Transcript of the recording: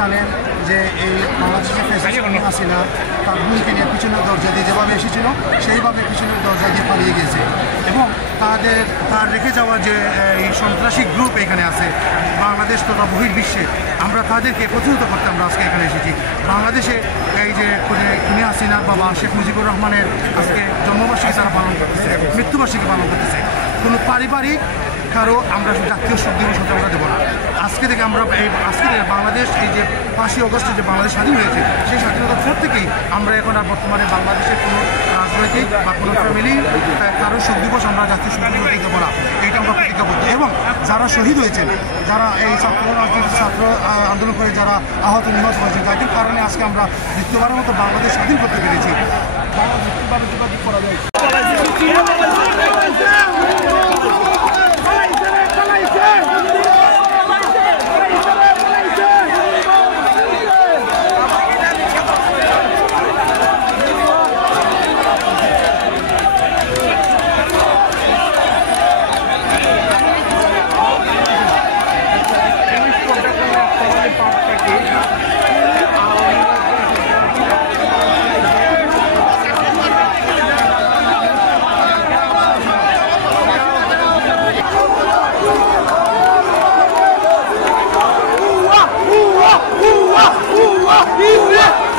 জানেন যে এই বাংলাদেশের প্রেসিডেন্ট হাসিনা তার ভূমিকে নিয়ে পিছনের দরজা দিয়ে যেভাবে এসেছিল সেইভাবে পিছনের দরজা দিয়ে পালিয়ে গেছে এবং তার রেখে যাওয়া যে এই সন্ত্রাসী গ্রুপ এখানে আছে বাংলাদেশ তথা বহির্বিশ্বে আমরা তাদেরকে প্রতিহত করতে আমরা আজকে এখানে এসেছি। বাংলাদেশে এই যে খুনি হাসিনার বাবা শেখ মুজিবুর রহমানের আজকে জন্মবার্ষিকী তারা পালন করতেছে, মৃত্যুবার্ষিকী পালন করতেছে। কোনো পারিবারিক কারো আমরা জাতীয় শোক দিবস আমরা দেবো না। আজকে থেকে আমরা আজকে থেকে বাংলাদেশ এই যে 5ই অগস্টে যে বাংলাদেশ স্বাধীন হয়েছে সেই স্বাধীনতার পর থেকেই আমরা এখন আর বর্তমানে বাংলাদেশের কোনো রাজনৈতিক বা কোনো ফ্যামিলি কারো শোক দিবস আমরা জাতীয় শোক দিবস দেবো না, এইটা আমরা প্রতিজ্ঞাবদ্ধ। এবং যারা শহীদ হয়েছেন, যারা এই ছাত্র আন্দোলন করে যারা আহত নিহত হয়েছেন, যাদের কারণে আজকে আমরা দ্বিতীয়বারের মতো বাংলাদেশ স্বাধীন করতে পেরেছি। করা যায় Yeah!